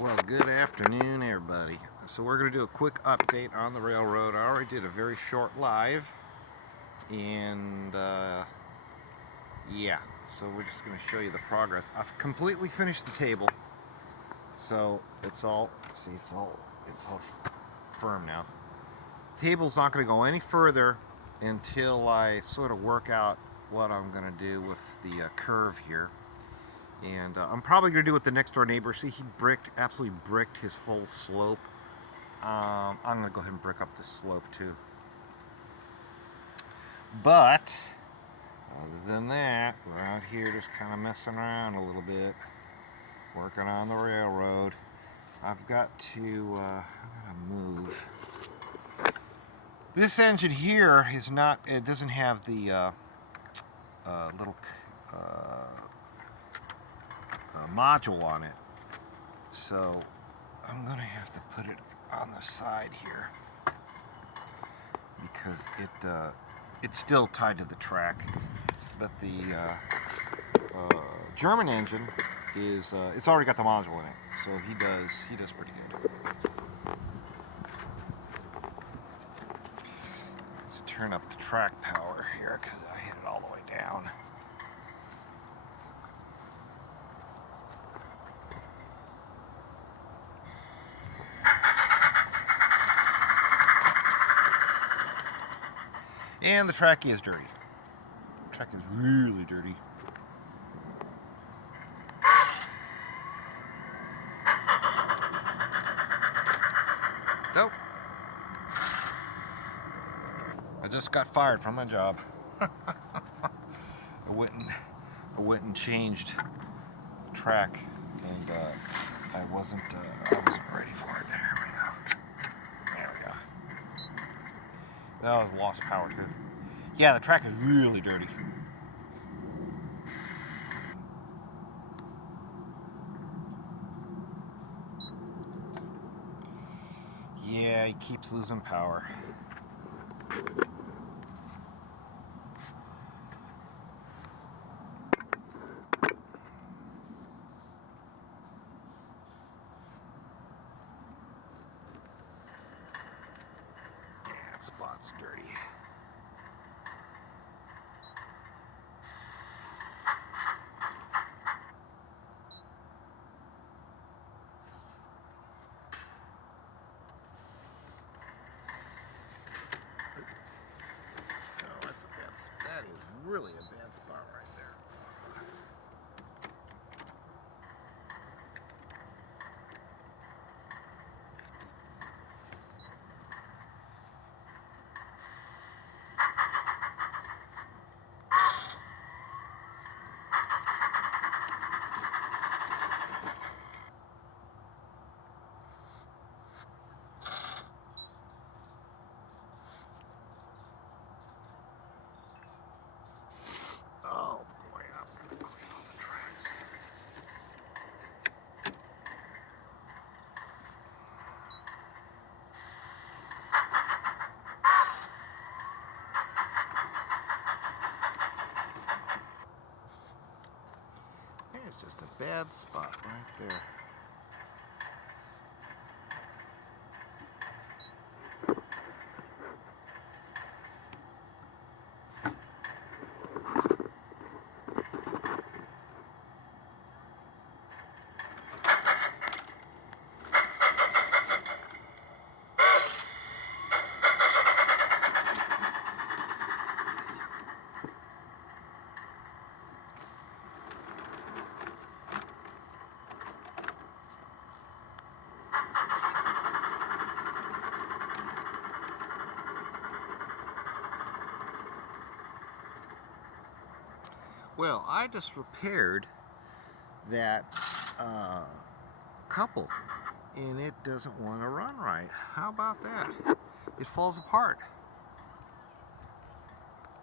Well, good afternoon, everybody. So we're going to do a quick update on the railroad. I already did a very short live, and yeah, so we're just going to show you the progress. I've completely finished the table, so it's all firm now. The table's not going to go any further until I sort of work out what I'm going to do with the curve here. And I'm probably going to do with the next door neighbor. See, he absolutely bricked his whole slope. I'm going to go ahead and brick up the slope too. But, other than that, we're out here just kind of messing around a little bit. Working on the railroad. I've got to move. This engine here is not, it doesn't have the little module on it. So I'm going to have to put it on the side here because it's still tied to the track. But the German engine is it's already got the module in it, so he does pretty good. Let's turn up the track power here because I hit it all the way down. And the track is dirty. The track is really dirty. Nope. I just got fired from my job. I went and changed the track, and I wasn't ready for it. There we go. There we go. That was lost power too. Yeah, the track is really dirty. Yeah, he keeps losing power. Yeah, that spot's dirty. Oh, that's a bad spot. That is really a bad spot right there. Oh boy, I'm gonna clean all the tracks. It's just a bad spot right there. Well, I just repaired that couple, and it doesn't want to run right. How about that? It falls apart.